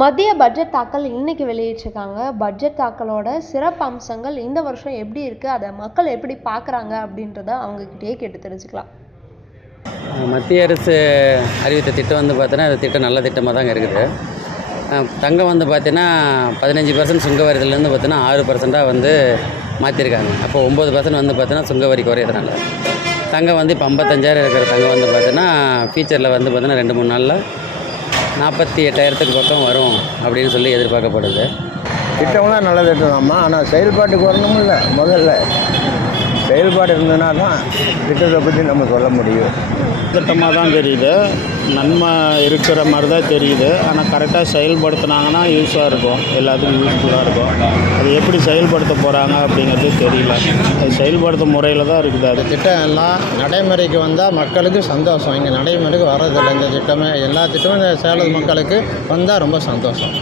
மத்திய பட்ஜெட் தாக்கல் இன்னைக்கு வெளியிட்டிருக்காங்க. பட்ஜெட் தாக்கலோட சிறப்பு அம்சங்கள் இந்த வருஷம் எப்படி இருக்குது, அதை மக்கள் எப்படி பார்க்குறாங்க அப்படின்றத அவங்கக்கிட்டே கேட்டு தெரிஞ்சுக்கலாம். மத்திய அரசு அறிவித்த திட்டம் வந்து பார்த்தீங்கன்னா அது திட்டம் நல்ல திட்டமாக தாங்க இருக்குது. தங்கம் வந்து பார்த்தீங்கன்னா 15% சுங்க வரியிலேருந்து பார்த்தீங்கன்னா 6% வந்து மாற்றிருக்காங்க. அப்போ 9% வந்து பார்த்தீங்கன்னா சுங்க வரி குறையிறதுனால தங்கம் வந்து இப்போ 55,000 இருக்கிற தங்கம் வந்து பார்த்தீங்கன்னா ஃபியூச்சரில் வந்து பார்த்தீங்கன்னா 2-3 நாளில் 48,000 பக்கம் வரும் அப்படின்னு சொல்லி எதிர்பார்க்கப்படுது. திட்டம்லாம் நல்ல திட்டம் தான்மா, ஆனால் செயல்பாட்டுக்கு வரணுமில்ல. முதல்ல செயல்பாடு இருந்ததுனா தான் திட்டத்தை பற்றி நம்ம சொல்ல முடியும். திட்டமாக தான் தெரியுது, நன்மை இருக்கிற மாதிரி தான் தெரியுது. ஆனால் கரெக்டாக செயல்படுத்தினாங்கன்னா யூஸாக இருக்கும், எல்லாத்துக்கும் யூஸ்ஃபுல்லாக இருக்கும். அது எப்படி செயல்படுத்த போகிறாங்க அப்படிங்கிறது தெரியல. அது செயல்படுத்தும் முறையில் தான் இருக்குது. அது திட்டம் எல்லாம் நடைமுறைக்கு வந்தால் மக்களுக்கு சந்தோஷம். இங்கே நடைமுறைக்கு வர்றதில்லை இந்த திட்டமே. எல்லா திட்டமும் இந்த சேலம் மக்களுக்கு வந்தால் ரொம்ப சந்தோஷம்.